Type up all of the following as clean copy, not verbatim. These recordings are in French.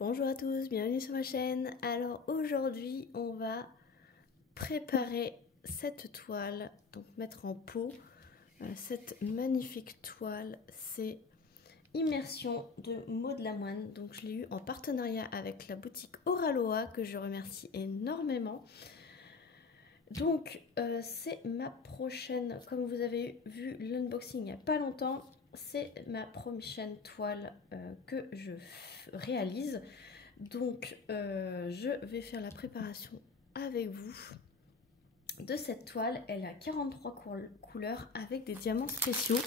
Bonjour à tous, bienvenue sur ma chaîne. Alors aujourd'hui on va préparer cette toile, donc mettre en pot cette magnifique toile. C'est Immersion de Maud Lamoine, donc je l'ai eu en partenariat avec la boutique Oraloa que je remercie énormément. Donc c'est ma prochaine, comme vous avez vu l'unboxing il n'y a pas longtemps, c'est ma prochaine toile que je réalise. Donc je vais faire la préparation avec vous de cette toile. Elle a 43 couleurs avec des diamants spéciaux.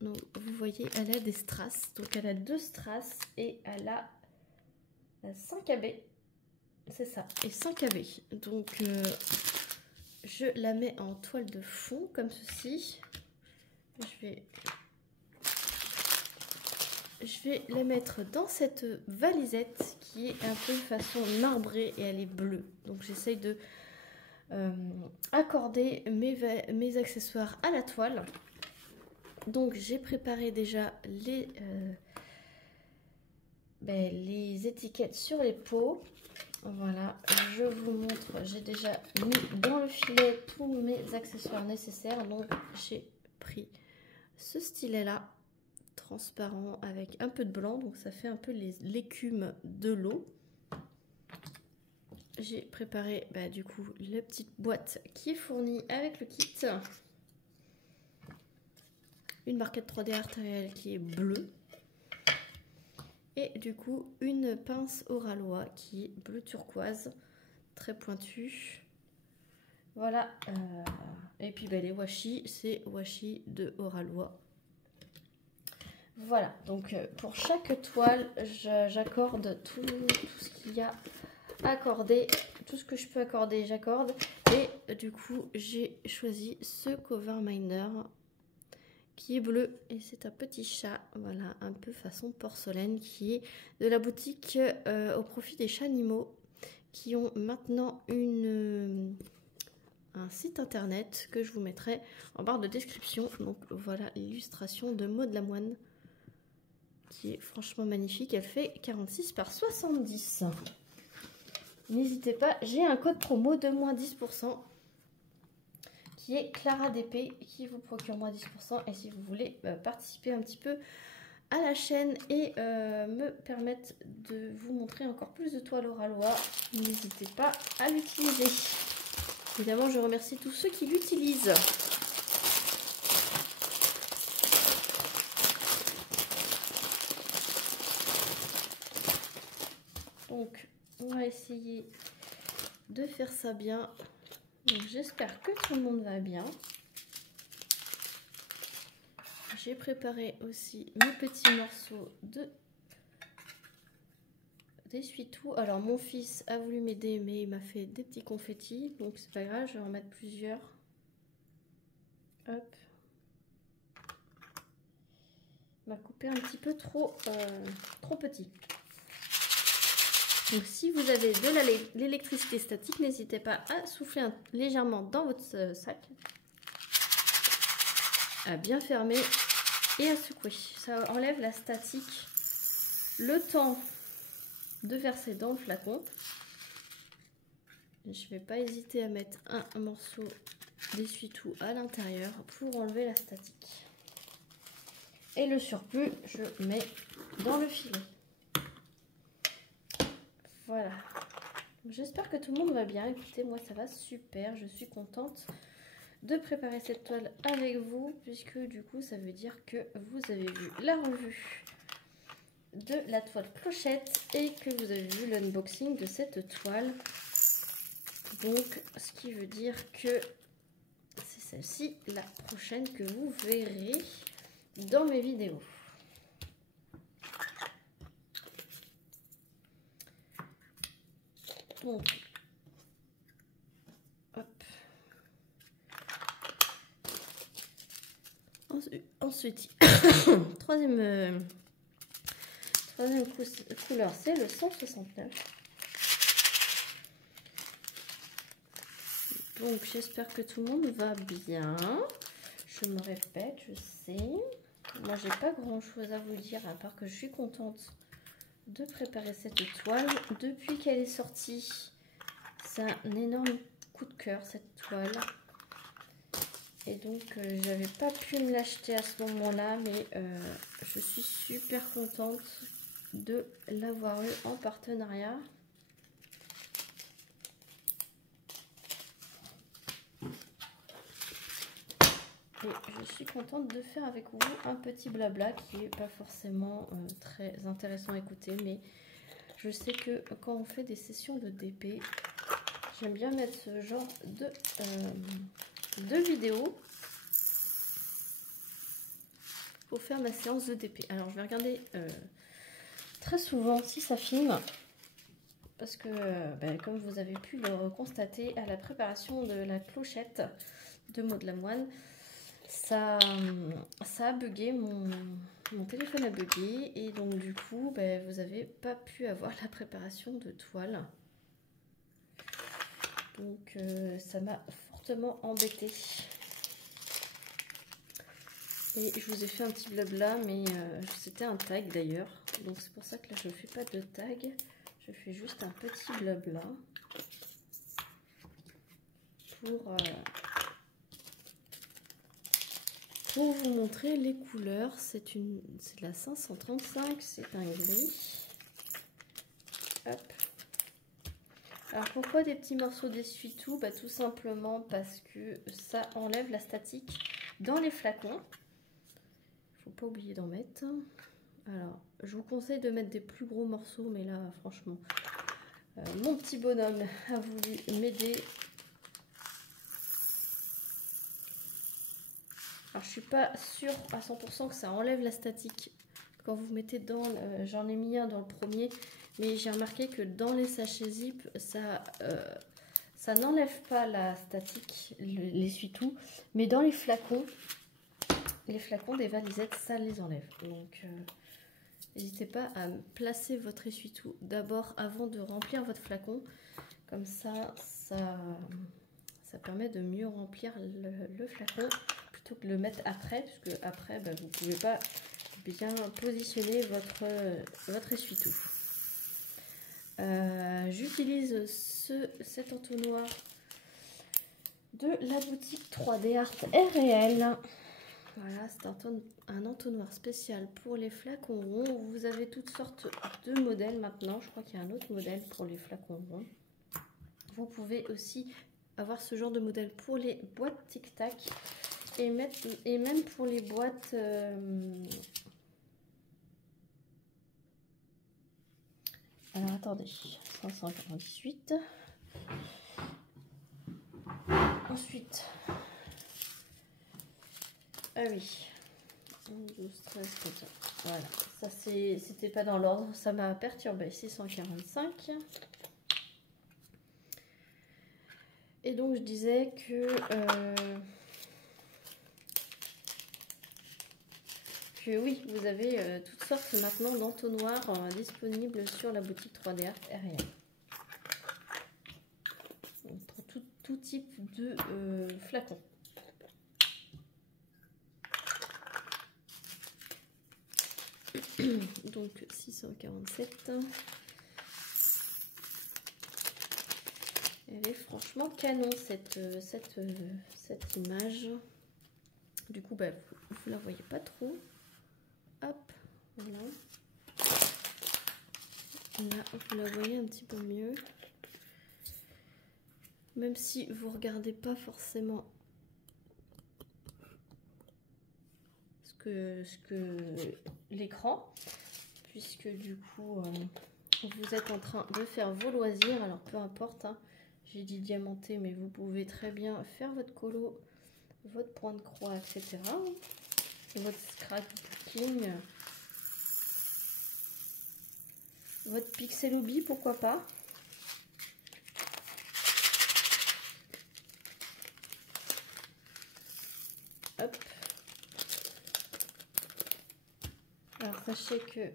Donc vous voyez, elle a des strass, donc elle a 2 strass et elle a 5 AB, c'est ça, et 5 AB. Donc je la mets en toile de fond comme ceci. Je vais la mettre dans cette valisette qui est un peu façon marbrée et elle est bleue. Donc j'essaye de accorder mes accessoires à la toile. Donc j'ai préparé déjà les étiquettes sur les pots. Voilà, je vous montre, j'ai déjà mis dans le filet tous mes accessoires nécessaires. Donc j'ai pris ce stylet là, transparent avec un peu de blanc, donc ça fait un peu l'écume de l'eau. J'ai préparé du coup la petite boîte qui est fournie avec le kit. Une marquette 3D artérielle qui est bleue. Et du coup une pince Oraloa qui est bleu turquoise, très pointue. Voilà. Et puis les washi, c'est washi de Oraloa. Voilà, donc pour chaque toile, j'accorde tout ce qu'il y a à accorder, tout ce que je peux accorder, j'accorde. Et du coup, j'ai choisi ce cover miner qui est bleu et c'est un petit chat, voilà, un peu façon porcelaine, qui est de la boutique au profit des chats animaux qui ont maintenant un site internet que je vous mettrai en barre de description. Donc voilà l'illustration de Maud Lamoine, qui est franchement magnifique. Elle fait 46 par 70. N'hésitez pas, j'ai un code promo de moins 10% qui est Clara DP qui vous procure moins 10%. Et si vous voulez participer un petit peu à la chaîne et me permettre de vous montrer encore plus de toiles Oraloa, n'hésitez pas à l'utiliser. Évidemment, je remercie tous ceux qui l'utilisent. Donc, on va essayer de faire ça bien. J'espère que tout le monde va bien. J'ai préparé aussi mes petits morceaux d'essuie-tout. Alors, mon fils a voulu m'aider, mais il m'a fait des petits confettis. Donc, c'est pas grave, je vais en mettre plusieurs. Hop. Il m'a coupé un petit peu trop petit. Donc si vous avez de l'électricité statique, n'hésitez pas à souffler légèrement dans votre sac, à bien fermer et à secouer. Ça enlève la statique. Le temps de verser dans le flacon. Je ne vais pas hésiter à mettre un morceau d'essuie-tout à l'intérieur pour enlever la statique. Et le surplus, je mets dans le filet. Voilà, j'espère que tout le monde va bien. Écoutez, moi ça va super, je suis contente de préparer cette toile avec vous, puisque du coup ça veut dire que vous avez vu la revue de la toile clochette et que vous avez vu l'unboxing de cette toile. Donc ce qui veut dire que c'est celle-ci la prochaine que vous verrez dans mes vidéos. Donc, hop. Ensuite, troisième couleur, c'est le 169. Donc, j'espère que tout le monde va bien. Je me répète, je sais. Moi, j'ai pas grand chose à vous dire à part que je suis contente de préparer cette toile. Depuis qu'elle est sortie, c'est un énorme coup de cœur cette toile. Et donc j'avais pas pu me l'acheter à ce moment-là, mais je suis super contente de l'avoir eu en partenariat. Et je suis contente de faire avec vous un petit blabla qui n'est pas forcément très intéressant à écouter, mais je sais que quand on fait des sessions de DP, j'aime bien mettre ce genre de vidéos pour faire ma séance de DP. Alors je vais regarder très souvent si ça filme, parce que comme vous avez pu le constater à la préparation de la clochette de Maud Lamoine, ça a bugué, mon téléphone a bugué, et donc du coup vous n'avez pas pu avoir la préparation de toile. Donc ça m'a fortement embêtée. Et je vous ai fait un petit blabla, mais c'était un tag d'ailleurs. Donc c'est pour ça que là je ne fais pas de tag. Je fais juste un petit blabla pour vous montrer les couleurs. C'est de la 535, c'est un gris. Hop. Alors pourquoi des petits morceaux d'essuie-tout? Tout simplement parce que ça enlève la statique dans les flacons. Faut pas oublier d'en mettre. Alors je vous conseille de mettre des plus gros morceaux, mais là franchement mon petit bonhomme a voulu m'aider. Alors je suis pas sûre à 100% que ça enlève la statique quand vous mettez dans j'en ai mis un dans le premier, mais j'ai remarqué que dans les sachets zip ça n'enlève pas la statique, l'essuie-tout, mais dans les flacons des valisettes, ça les enlève. Donc n'hésitez pas à placer votre essuie-tout d'abord avant de remplir votre flacon. Comme ça permet de mieux remplir le flacon plutôt que de le mettre après, puisque après vous ne pouvez pas bien positionner votre essuie-tout. J'utilise cet entonnoir de la boutique 3D Art RL. Voilà, c'est un entonnoir spécial pour les flacons ronds. Vous avez toutes sortes de modèles maintenant. Je crois qu'il y a un autre modèle pour les flacons ronds. Vous pouvez aussi avoir ce genre de modèle pour les boîtes tic-tac et même pour les boîtes alors attendez, 548. Ensuite, ah oui, 12, 13, 14. Voilà, ça c'était pas dans l'ordre, ça m'a perturbé. 645. Et donc je disais que oui, vous avez toutes sortes maintenant d'entonnoirs disponibles sur la boutique 3D Art RL. Pour tout type de flacons. Donc 647. Elle est franchement canon cette image. Du coup, vous la voyez pas trop. Hop, voilà. Là, vous la voyez un petit peu mieux. Même si vous regardez pas forcément ce que l'écran, puisque du coup vous êtes en train de faire vos loisirs. Alors peu importe, hein, j'ai dit diamanté, mais vous pouvez très bien faire votre colo, votre point de croix, etc. Votre scrapbooking, votre pixel hobby, pourquoi pas. Hop. Alors sachez que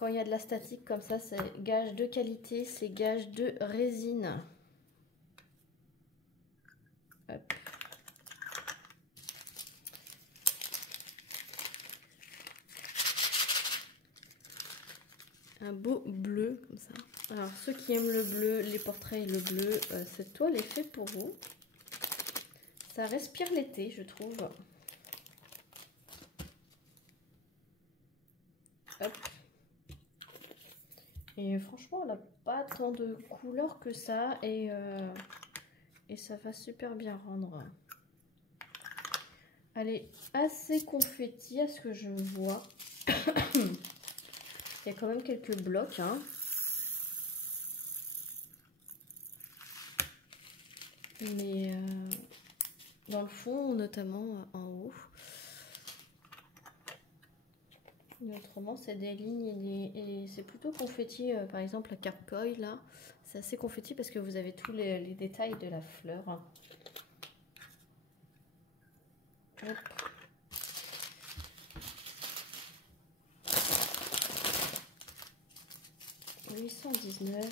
quand il y a de la statique comme ça, c'est gage de qualité, c'est gage de résine. Hop. Un beau bleu comme ça. Alors ceux qui aiment le bleu, les portraits et le bleu, cette toile est faite pour vous. Ça respire l'été, je trouve. Hop. Et franchement, elle n'a pas tant de couleurs que ça. Et ça va super bien rendre. Elle est assez confetti à ce que je vois. Il y a quand même quelques blocs. Hein. Mais dans le fond, notamment en haut. Mais autrement, c'est des lignes et c'est plutôt confetti. Par exemple, la Carcoy, là, c'est assez confetti parce que vous avez tous les détails de la fleur. Hop. « 819 ».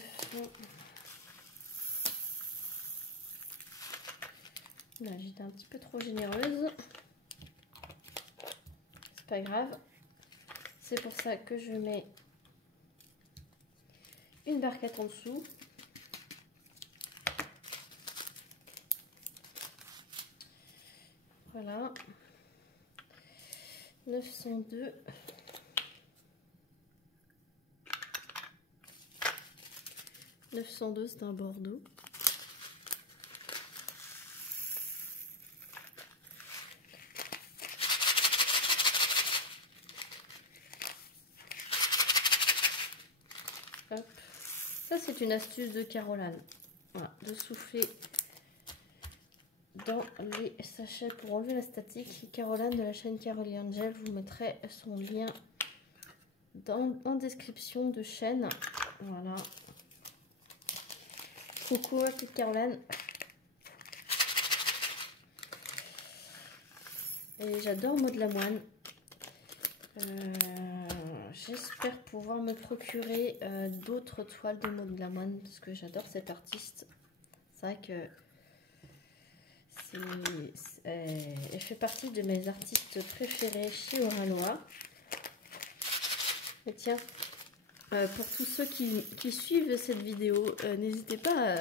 Là, j'étais un petit peu trop généreuse. C'est pas grave. C'est pour ça que je mets une barquette en dessous. Voilà. 902. 902, c'est un Bordeaux. Hop. Ça, c'est une astuce de Caroline. Voilà, de souffler dans les sachets pour enlever la statique. Caroline de la chaîne Carole Angel, je vous mettrai son lien en description de chaîne. Voilà. Coucou ma petite Caroline. Et j'adore Maud Lamoine. J'espère pouvoir me procurer d'autres toiles de Maud Lamoine parce que j'adore cet artiste. C'est vrai que elle fait partie de mes artistes préférés chez Oralois. Et tiens, pour tous ceux qui suivent cette vidéo, n'hésitez pas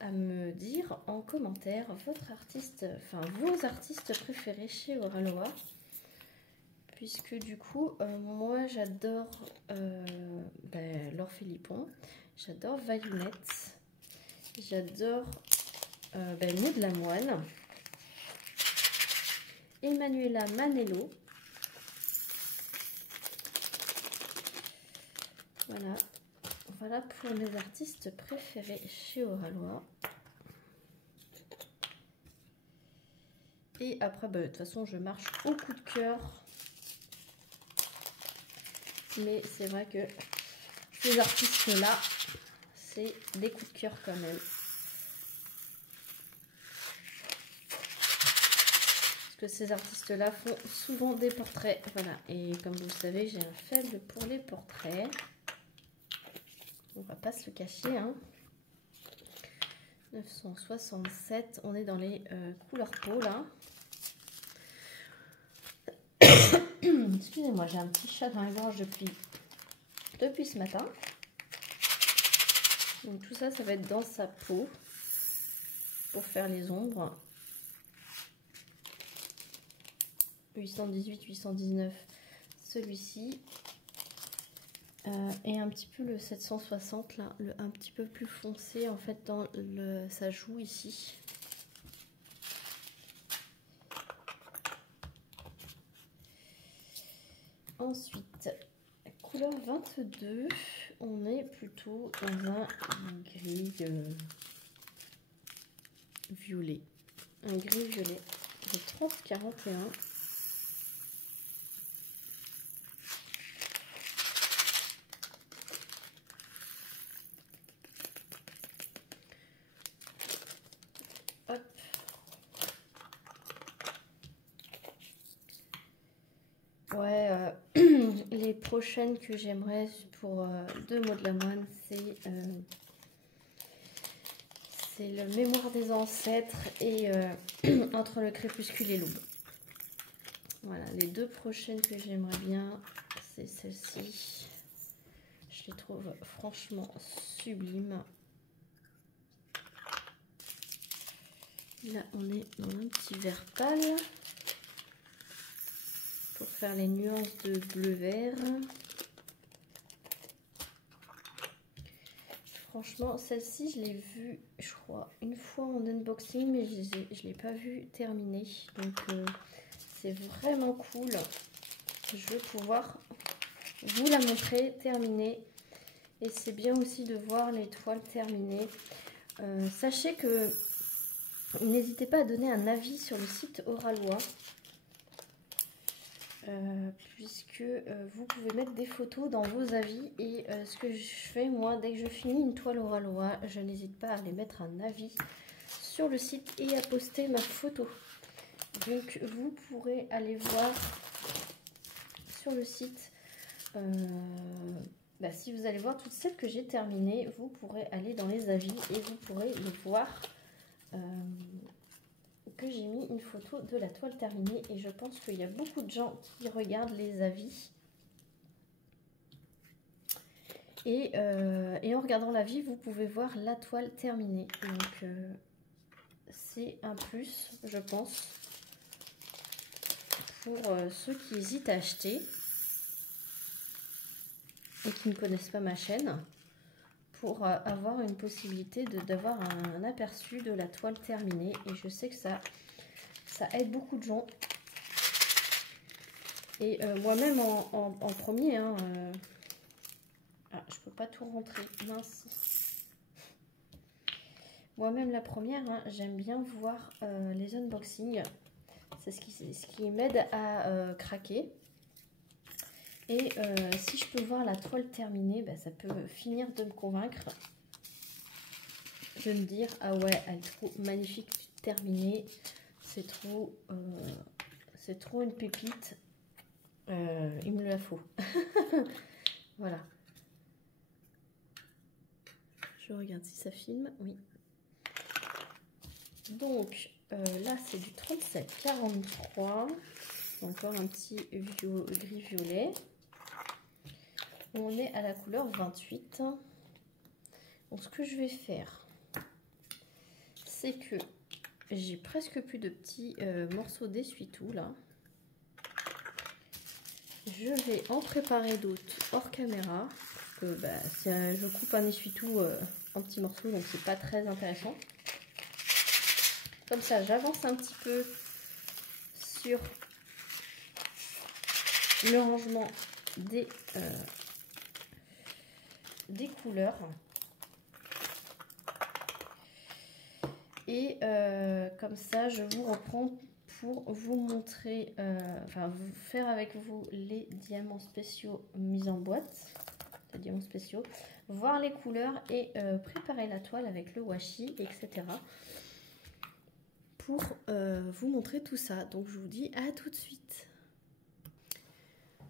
à me dire en commentaire votre artiste, enfin vos artistes préférés chez Oralois. Puisque du coup, moi j'adore Laure Philippon, j'adore Vaillunette, j'adore Maud Lamoine, Emmanuela Manello. Voilà, voilà pour mes artistes préférés chez Oralois. Et après, de toute façon, je marche au coup de cœur. Mais c'est vrai que ces artistes-là, c'est des coups de cœur quand même. Parce que ces artistes-là font souvent des portraits. Voilà, et comme vous le savez, j'ai un faible pour les portraits. On va pas se le cacher, hein. 967, on est dans les couleurs peau, là. Excusez-moi, j'ai un petit chat dans la gorge depuis ce matin. Donc tout ça, ça va être dans sa peau pour faire les ombres. 818, 819, celui-ci. Et un petit peu le 760 là, un petit peu plus foncé en fait dans sa joue ici. Ensuite, couleur 22, on est plutôt dans un gris violet. Un gris violet de 3041. Hop. Ouais, les prochaines que j'aimerais pour de Maud Lamoine, c'est le Mémoire des ancêtres et Entre le crépuscule et l'aube. Voilà, les deux prochaines que j'aimerais bien, c'est celle-ci. Je les trouve franchement sublimes. Là, on est dans un petit vert pâle pour faire les nuances de bleu-vert. Franchement, celle-ci, je l'ai vue, je crois, une fois en unboxing, mais je ne l'ai pas vue terminée. Donc, c'est vraiment cool. Je vais pouvoir vous la montrer terminée. Et c'est bien aussi de voir les toiles terminées. Sachez que n'hésitez pas à donner un avis sur le site Oralois. Puisque vous pouvez mettre des photos dans vos avis. Et ce que je fais, moi, dès que je finis une toile Oralois, je n'hésite pas à aller mettre un avis sur le site et à poster ma photo. Donc, vous pourrez aller voir sur le site... si vous allez voir toutes celles que j'ai terminées, vous pourrez aller dans les avis et vous pourrez les voir que j'ai mis une photo de la toile terminée. Et je pense qu'il y a beaucoup de gens qui regardent les avis. Et en regardant l'avis, vous pouvez voir la toile terminée. Donc, c'est un plus, je pense, pour ceux qui hésitent à acheter et qui ne connaissent pas ma chaîne, pour avoir une possibilité d'avoir un aperçu de la toile terminée. Et je sais que ça aide beaucoup de gens. Et moi-même en premier, hein, je peux pas tout rentrer, mince. Moi-même la première, hein, j'aime bien voir les unboxings. C'est ce qui m'aide à craquer. Et si je peux voir la toile terminée, ça peut finir de me convaincre. De me dire, ah ouais, elle est trop magnifique terminée. C'est trop une pépite. Il me la faut. Voilà. Je regarde si ça filme. Oui. Donc, là, c'est du 37,43. Encore un petit gris-violet. On est à la couleur 28. Donc, ce que je vais faire, c'est que j'ai presque plus de petits morceaux d'essuie-tout, là. Je vais en préparer d'autres hors caméra. Parce que, je coupe un essuie-tout en petits morceaux, donc c'est pas très intéressant. Comme ça, j'avance un petit peu sur le rangement des couleurs. Et comme ça, je vous reprends pour vous montrer, vous faire avec vous les diamants spéciaux mis en boîte. Les diamants spéciaux, voir les couleurs et préparer la toile avec le washi, etc. Pour vous montrer tout ça. Donc je vous dis à tout de suite.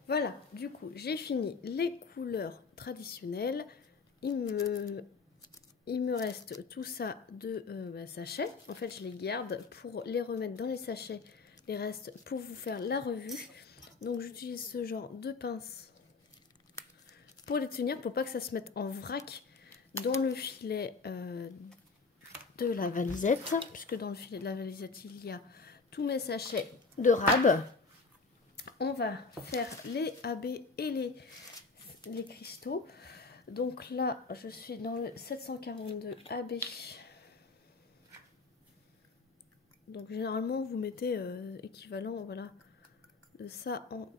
Voilà, du coup j'ai fini les couleurs traditionnelles. Il me reste tout ça de sachets. En fait je les garde pour les remettre dans les sachets, les restes pour vous faire la revue. Donc j'utilise ce genre de pince pour les tenir, pour pas que ça se mette en vrac dans le filet de la valisette, puisque dans le filet de la valisette il y a tous mes sachets de rab. On va faire les AB et les cristaux. Donc là je suis dans le 742 AB. Donc généralement vous mettez équivalent, voilà, de ça en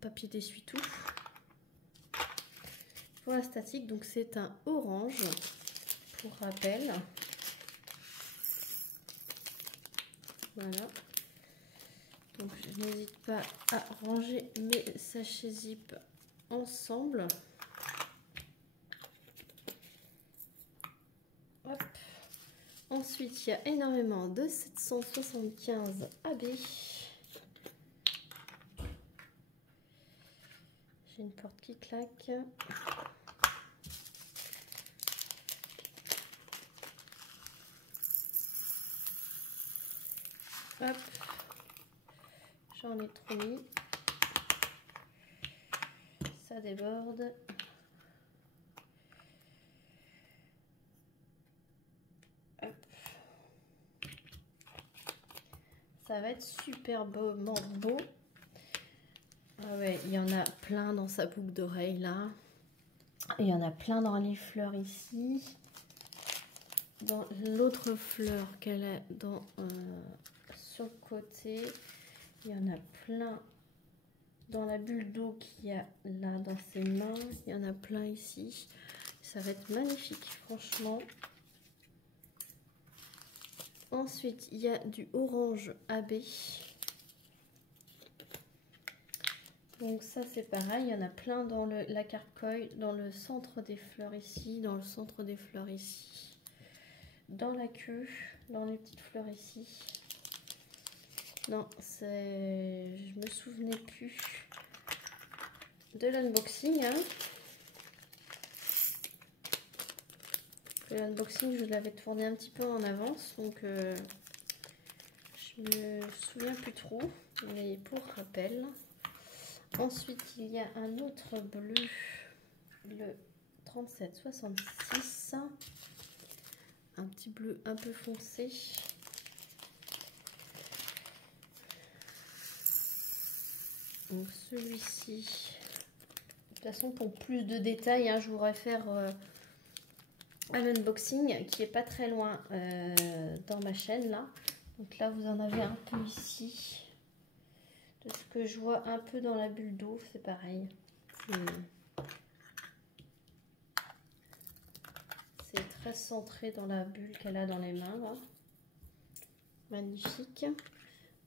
papier d'essuie-tout. Pour la statique, donc c'est un orange pour rappel. Voilà. Donc je n'hésite pas à ranger mes sachets zip ensemble. Hop. Ensuite, il y a énormément de 775 AB. J'ai une porte qui claque. Hop. J'en ai trop mis. Ça déborde. ça va être superbement beau. Ah ouais, il y en a plein dans sa boucle d'oreille là. Il y en a plein dans les fleurs ici. Dans l'autre fleur qu'elle a dans, sur le côté. Il y en a plein dans la bulle d'eau qu'il y a là dans ses mains. Il y en a plein ici. Ça va être magnifique, franchement. Ensuite, il y a du orange AB. Donc ça, c'est pareil. Il y en a plein dans la carcoï, dans le centre des fleurs ici, dans le centre des fleurs ici, dans la queue, dans les petites fleurs ici. Non, c'est... Je me souvenais plus de l'unboxing. Hein. L'unboxing, je l'avais tourné un petit peu en avance, donc je me souviens plus trop, mais pour rappel. Ensuite, il y a un autre bleu, le 3766, un petit bleu un peu foncé. Donc celui-ci, de toute façon pour plus de détails, hein, je voudrais faire un unboxing qui est pas très loin dans ma chaîne là. Donc là vous en avez un peu ici. De ce que je vois un peu dans la bulle d'eau, c'est pareil. C'est très centré dans la bulle qu'elle a dans les mains là. Magnifique.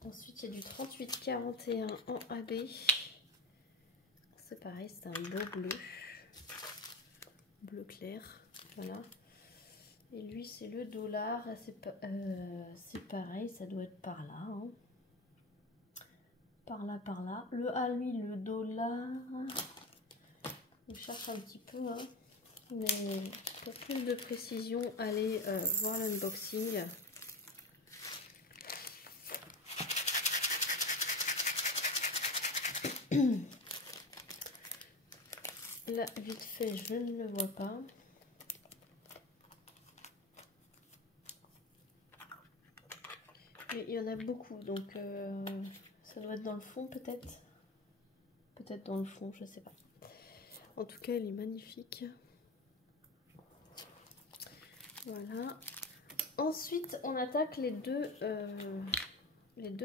Ensuite, il y a du 3841 en AB. C'est pareil, c'est un beau bleu. Bleu clair. Voilà. Et lui, c'est le dollar. C'est pareil, ça doit être par là. Hein. Par là, par là. Lui, le dollar. Je cherche un petit peu. Hein. Mais pour plus de précision, allez voir l'unboxing. Là, vite fait, je ne le vois pas. Mais il y en a beaucoup, donc ça doit être dans le fond peut-être. Peut-être dans le fond, je sais pas. En tout cas, elle est magnifique. Voilà. Ensuite, on attaque les deux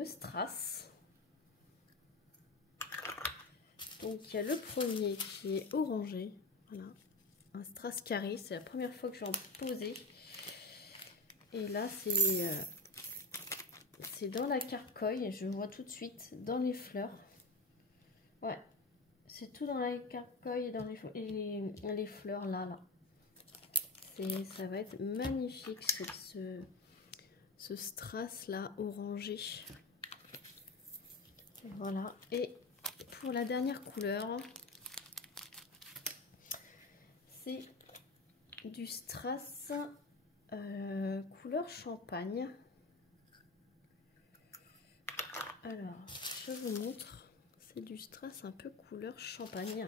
strass. Donc il y a le premier qui est orangé, voilà, un strass carré, c'est la première fois que j'en posais. Et là c'est dans la carcoï, je vois tout de suite dans les fleurs. Ouais, c'est tout dans la carcoï et dans les fleurs là. Ça va être magnifique ce strass là orangé. Et voilà. Et pour la dernière couleur, c'est du strass couleur champagne. Alors, je vous montre. C'est du strass un peu couleur champagne.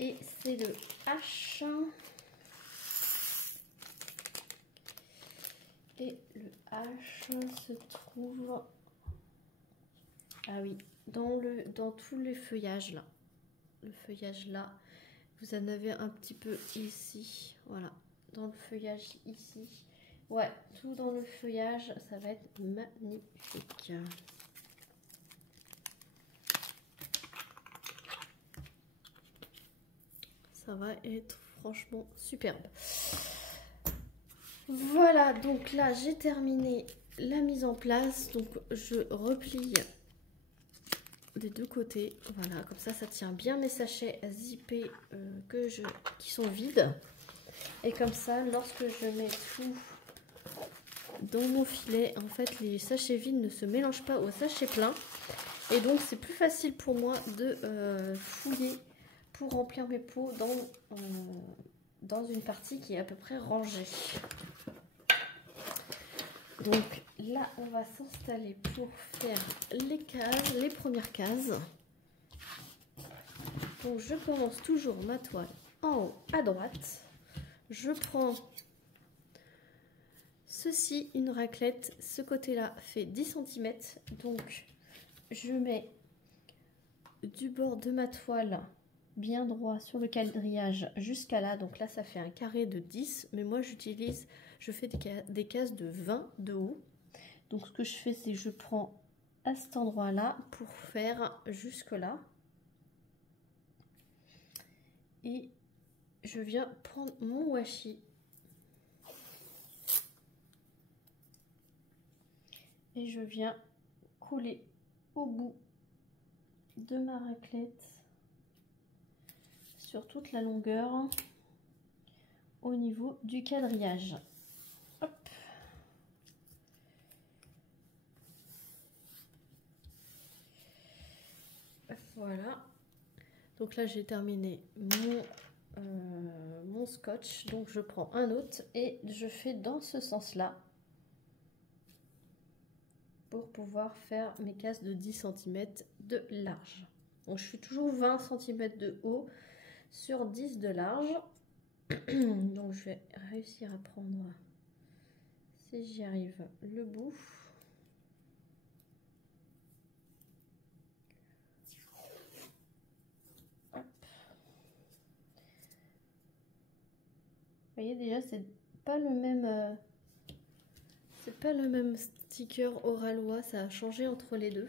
Et c'est le H. Et le H se trouve... Ah oui, dans tous les feuillages là. Le feuillage là. Vous en avez un petit peu ici. Voilà. Dans le feuillage ici. Ouais, tout dans le feuillage. Ça va être magnifique. Ça va être franchement superbe. Voilà, donc là j'ai terminé la mise en place. Donc je replie des deux côtés. Voilà, comme ça tient bien mes sachets zippés qui sont vides. Et comme ça, lorsque je mets tout dans mon filet, en fait les sachets vides ne se mélangent pas aux sachets pleins. Et donc c'est plus facile pour moi de fouiller pour remplir mes pots dans une partie qui est à peu près rangée. Donc là, on va s'installer pour faire les cases, les premières cases. Donc je commence toujours ma toile en haut à droite. Je prends ceci, une raclette, ce côté-là fait 10 cm. Donc, je mets du bord de ma toile bien droit sur le quadrillage jusqu'à là. Donc là, ça fait un carré de 10. Mais moi, je fais des cases de 20 de haut. Donc, ce que je fais, c'est que je prends à cet endroit-là pour faire jusque-là. Et je viens prendre mon washi. Et je viens coller au bout de ma raclette sur toute la longueur au niveau du quadrillage. Hop. Voilà. Donc là, j'ai terminé mon scotch. Donc je prends un autre et je fais dans ce sens-là pour pouvoir faire mes cases de 10 cm de large. Donc je fais toujours 20 cm de haut sur 10 de large. Donc je vais réussir à prendre, si j'y arrive, le bout. Hop. Vous voyez déjà, c'est pas le même sticker Oralois, ça a changé entre les deux.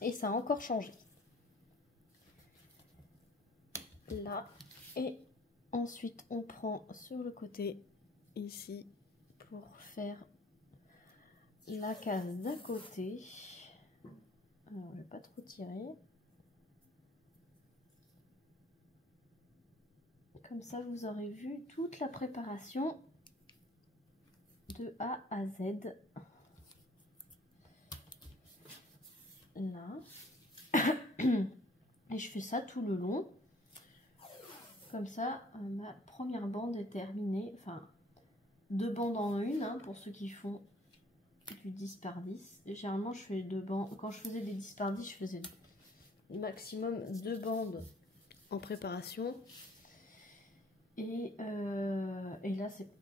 Et ça a encore changé. Là, et ensuite on prend sur le côté ici pour faire la case d'à côté. Alors je vais pas trop tirer. Comme ça vous aurez vu toute la préparation de A à Z. Là. Et je fais ça tout le long. Comme ça, ma première bande est terminée. Enfin, 2 bandes en une, hein, pour ceux qui font du 10 par 10. Et généralement, je fais 2 bandes. Quand je faisais des 10 par 10, je faisais maximum 2 bandes en préparation. Et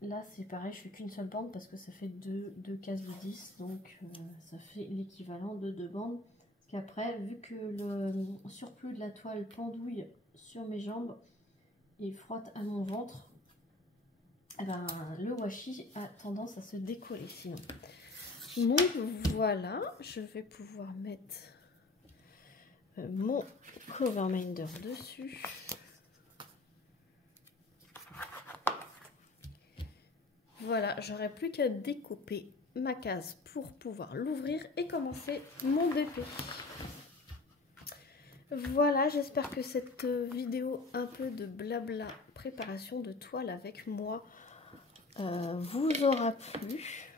là, c'est pareil, je fais qu'une seule bande parce que ça fait 2 cases de 10. Donc, ça fait l'équivalent de 2 bandes. Parce qu'après, vu que le surplus de la toile pendouille sur mes jambes et frotte à mon ventre, eh ben, le washi a tendance à se décoller sinon. Donc voilà, je vais pouvoir mettre mon cover minder dessus. Voilà, j'aurai plus qu'à découper ma case pour pouvoir l'ouvrir et commencer mon BP. Voilà, j'espère que cette vidéo un peu de blabla préparation de toile avec moi vous aura plu.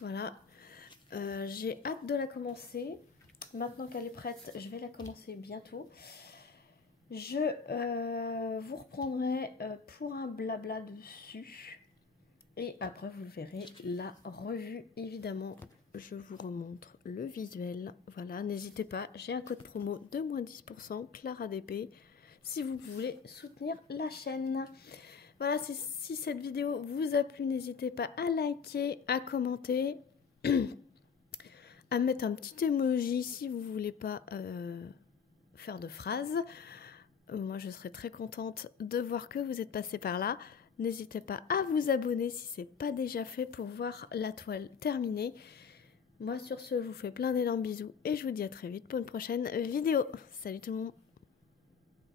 Voilà, j'ai hâte de la commencer. Maintenant qu'elle est prête, je vais la commencer bientôt. Je vous reprendrai pour un blabla dessus. Et après, vous verrez la revue, évidemment. Je vous remontre le visuel. Voilà, n'hésitez pas, j'ai un code promo de moins 10%, ClaraDP, si vous voulez soutenir la chaîne. Voilà, si cette vidéo vous a plu, n'hésitez pas à liker, à commenter, à mettre un petit emoji si vous ne voulez pas faire de phrases. Moi, je serais très contente de voir que vous êtes passé par là. N'hésitez pas à vous abonner si ce n'est pas déjà fait pour voir la toile terminée. Moi, sur ce, je vous fais plein d'énormes bisous et je vous dis à très vite pour une prochaine vidéo. Salut tout le monde!